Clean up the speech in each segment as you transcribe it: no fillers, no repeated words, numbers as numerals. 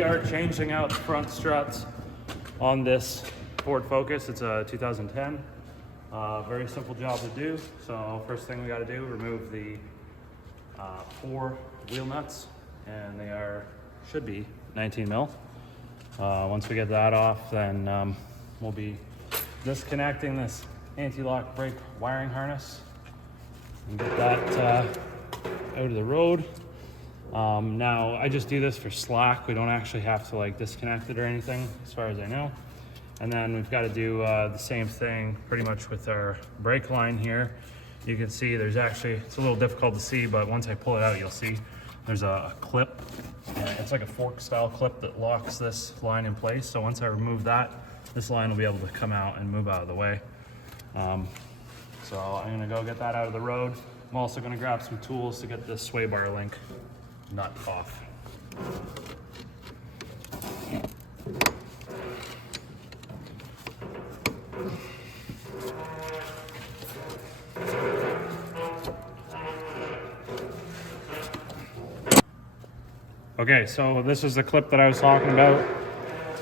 we are changing out the front struts on this Ford Focus. It's a 2010. Very simple job to do. So first thing we got to do, remove the 4 wheel nuts, and they should be 19 mil. Once we get that off, then we'll be disconnecting this anti-lock brake wiring harness and get that out of the road. Now I just do this for slack. We don't actually have to like disconnect it or anything, as far as I know. And then we've got to do the same thing pretty much with our brake line here. You can see there's actually, it's a little difficult to see, but once I pull it out, you'll see there's a clip. It's like a fork style clip that locks this line in place. So once I remove that, this line will be able to come out and move out of the way. So I'm gonna go get that out of the road. I'm also gonna grab some tools to get this sway bar link nut off. Okay, so this is the clip that I was talking about.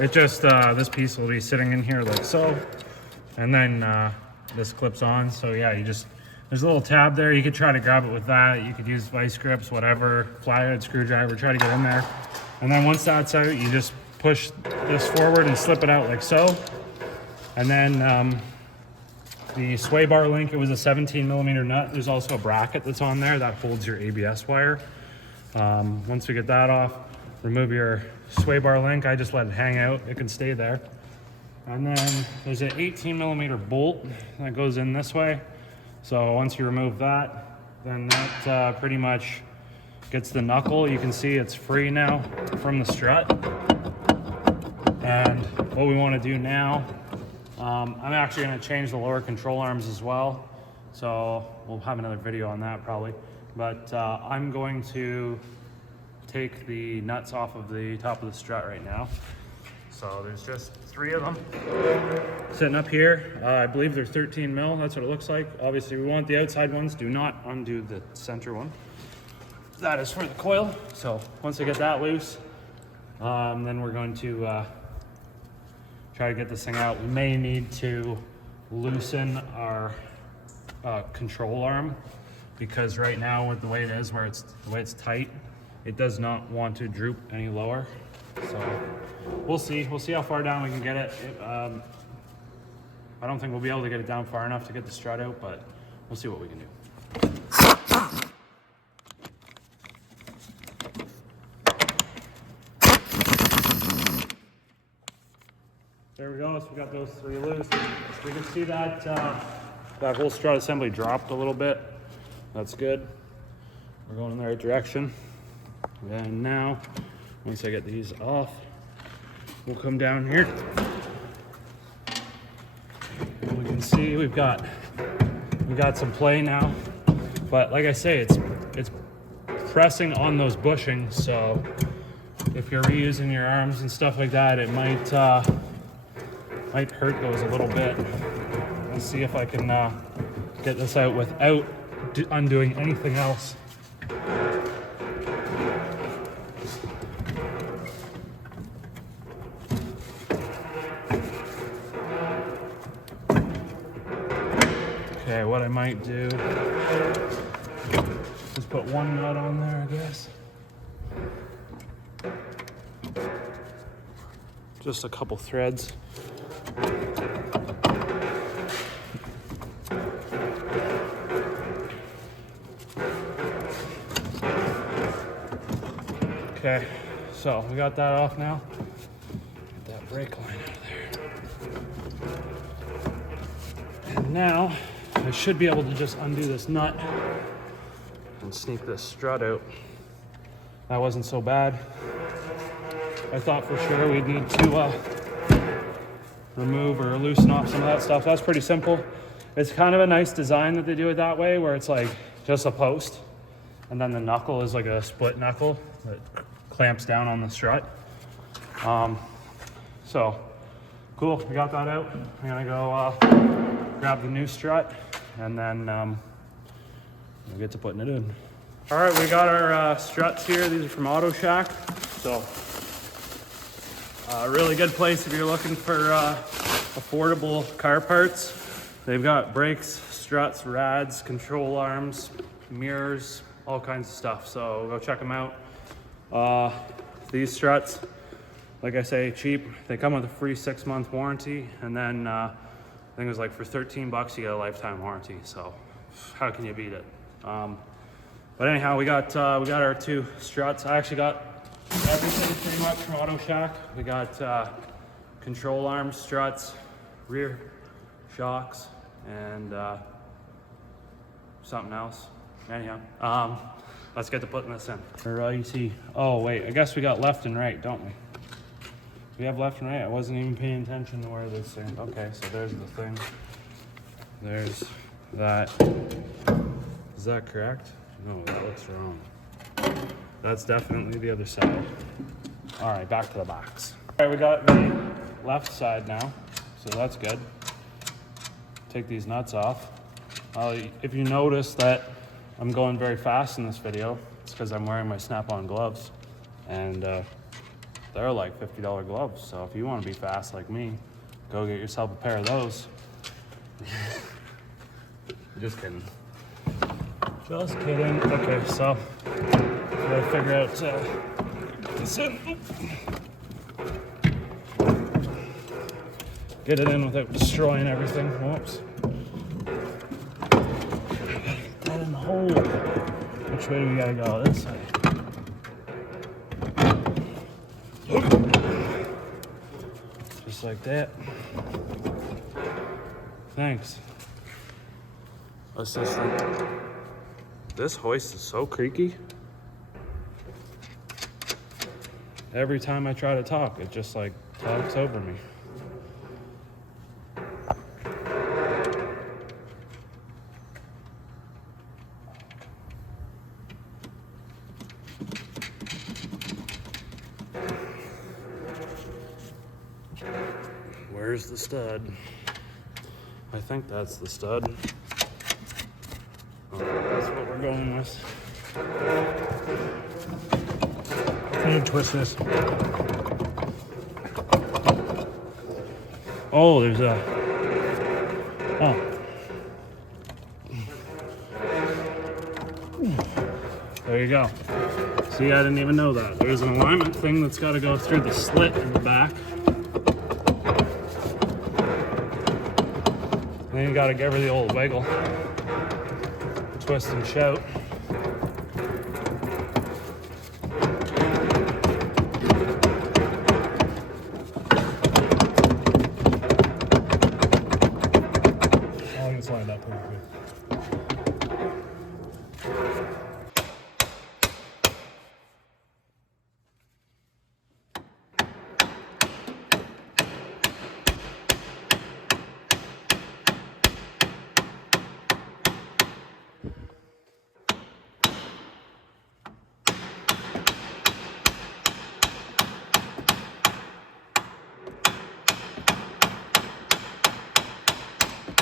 It just, this piece will be sitting in here like so, and then this clips on. So yeah, there's a little tab there. You could try to grab it with that. You could use vice grips, whatever, flathead screwdriver, try to get in there. And then once that's out, you just push this forward and slip it out like so. And then the sway bar link, it was a 17 millimeter nut. There's also a bracket that's on there that holds your ABS wire. Once we get that off, remove your sway bar link. I just let it hang out. It can stay there. And then there's an 18 millimeter bolt that goes in this way. So once you remove that, then that pretty much gets the knuckle. You can see it's free now from the strut. And what we want to do now, I'm actually going to change the lower control arms as well. So we'll have another video on that probably. But I'm going to take the nuts off of the top of the strut right now. So there's just 3 of them sitting up here. I believe they're 13 mil, that's what it looks like. Obviously we want the outside ones. Do not undo the center one. That is for the coil. So once I get that loose, then we're going to try to get this thing out. We may need to loosen our control arm, because right now with the way it is, the way it's tight, it does not want to droop any lower. So we'll see how far down we can get it. I don't think we'll be able to get it down far enough to get the strut out, but we'll see what we can do. There we go, so we got those 3 loose. We can see that that whole strut assembly dropped a little bit. That's good. We're going in the right direction. And now, once I get these off, we'll come down here. And we can see we got some play now. But like I say, it's pressing on those bushings, so if you're reusing your arms and stuff like that, it might hurt those a little bit. Let's see if I can get this out without undoing anything else. Okay, what I might do is put 1 nut on there, I guess. Just a couple threads. Okay, so we got that off now. Get that brake line out of there. And now I should be able to just undo this nut and sneak this strut out. That wasn't so bad. I thought for sure we'd need to remove or loosen off some of that stuff. That's pretty simple. It's kind of a nice design that they do it that way, where it's like just a post, and then the knuckle is like a split knuckle that clamps down on the strut. So cool, we got that out. I'm gonna go grab the new strut, and then we'll get to putting it in. All right, we got our struts here. These are from Auto Shack. So A really good place if you're looking for affordable car parts. They've got brakes, struts, rads, control arms, mirrors, all kinds of stuff. So go check them out. These struts, like I say, cheap. They come with a free 6-month warranty, and then I think it was like for 13 bucks you get a lifetime warranty. So how can you beat it? But anyhow, we got our 2 struts. I actually got everything pretty much from Auto Shack. We got control arms, struts, rear shocks, and something else. Anyhow, let's get to putting this in. Or you see, oh wait, I guess we got left and right, don't we? We have left and right. I wasn't even paying attention to where this thing. Okay, so there's the thing. There's that. Is that correct? No, that looks wrong. That's definitely the other side. All right, back to the box. All right, we got the left side now, so that's good. Take these nuts off. If you notice that I'm going very fast in this video, it's because I'm wearing my snap-on gloves, and they're like $50 gloves. So if you want to be fast like me, go get yourself a pair of those. Just kidding. Just kidding. Okay, so gotta figure out this in. Get it in without destroying everything. Whoops. Get that in the hole. Which way do we gotta go? This way. Just like that. Thanks. What's this thing? This hoist is so creaky. Every time I try to talk, it just like talks over me. Where's the stud? I think that's the stud. Oh, that's what we're going with. I need to twist this. Oh, there's a... Oh. There you go. See, I didn't even know that. There's an alignment thing that's got to go through the slit in the back. Then you got to give her the old wiggle. Twist and shout. Lined up pretty good.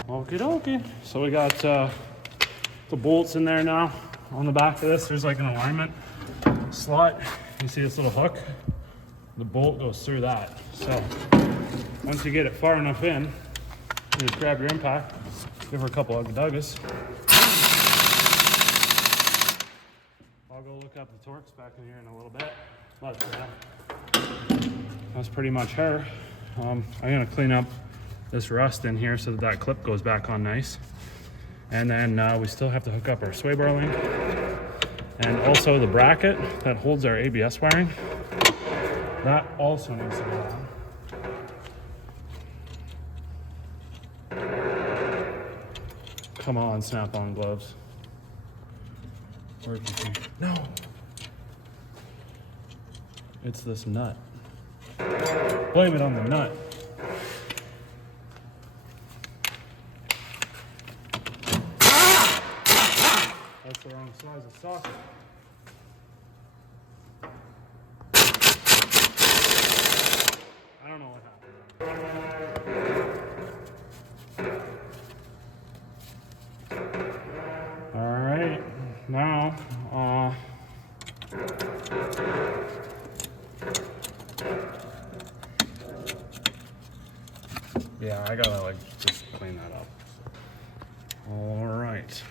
Okie dokie. So we got the bolts in there now. On the back of this, there's like an alignment slot. You see this little hook? The bolt goes through that. So once you get it far enough in, you just grab your impact, give her a couple of duggas. I'll go look up the torques back in here in a little bit. But that's pretty much her. I'm gonna clean up this rust in here so that that clip goes back on nice. And then we still have to hook up our sway bar link and also the bracket that holds our ABS wiring. That also needs to go on. Come on, snap-on gloves. Where's the thing? No! It's this nut. Blame it on the nut. That's the wrong size of socket. I don't know what happened. All right, now, Yeah, I gotta like just clean that up. All right.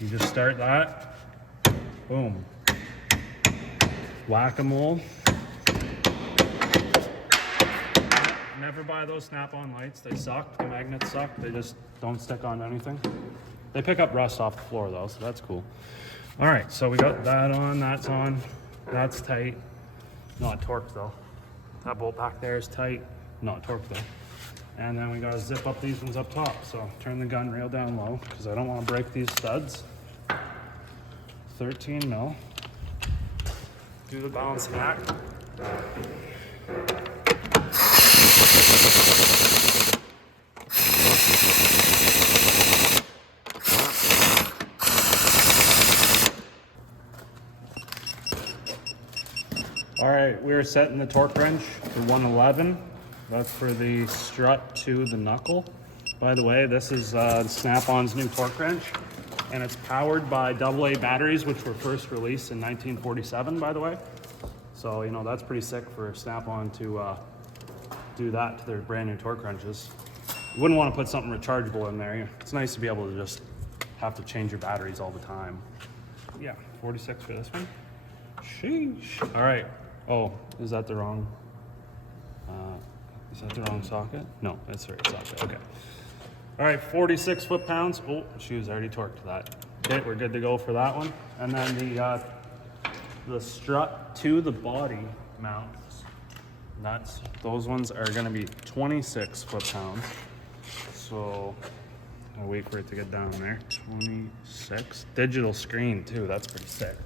You just start that, boom. Whack-a-mole. Never buy those snap-on lights. They suck. The magnets suck. They just don't stick on anything. They pick up rust off the floor though, so that's cool. All right, so we got that on, that's on, that's tight. Not torqued though. That bolt back there is tight, not torqued though. And then we gotta zip up these ones up top. So turn the gun rail down low because I don't want to break these studs. 13 mil. Do the balancing act. All right, we're setting the torque wrench to 111. That's for the strut to the knuckle. By the way, this is Snap-on's new torque wrench, and it's powered by AA batteries, which were first released in 1947, by the way. So, you know, that's pretty sick for Snap-on to do that to their brand new torque wrenches. You wouldn't want to put something rechargeable in there. It's nice to be able to just have to change your batteries all the time. Yeah, 46 for this one. Sheesh. All right. Oh, is that the wrong socket? No, that's the right socket. Okay. All right, 46 foot-pounds. Oh, shoes already torqued that. Okay, we're good to go for that one. And then the strut to the body mounts. Those ones are going to be 26 foot-pounds. So I'll wait for it to get down there. 26. Digital screen too. That's pretty sick.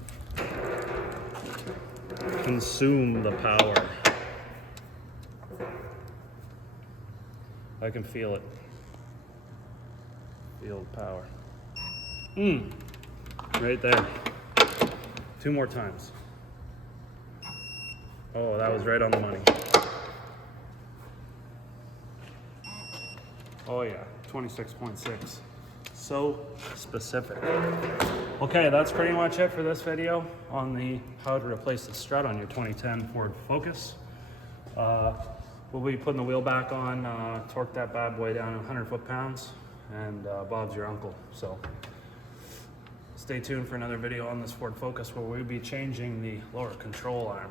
Consume the power. I can feel it. Feel the power. Right there. 2 more times. Oh, that was right on the money. Oh yeah, 26.6. So specific. Okay, that's pretty much it for this video on the how to replace the strut on your 2010 Ford Focus. We'll be putting the wheel back on, torque that bad boy down 100 foot-pounds, and Bob's your uncle. So stay tuned for another video on this Ford Focus where we'll be changing the lower control arm.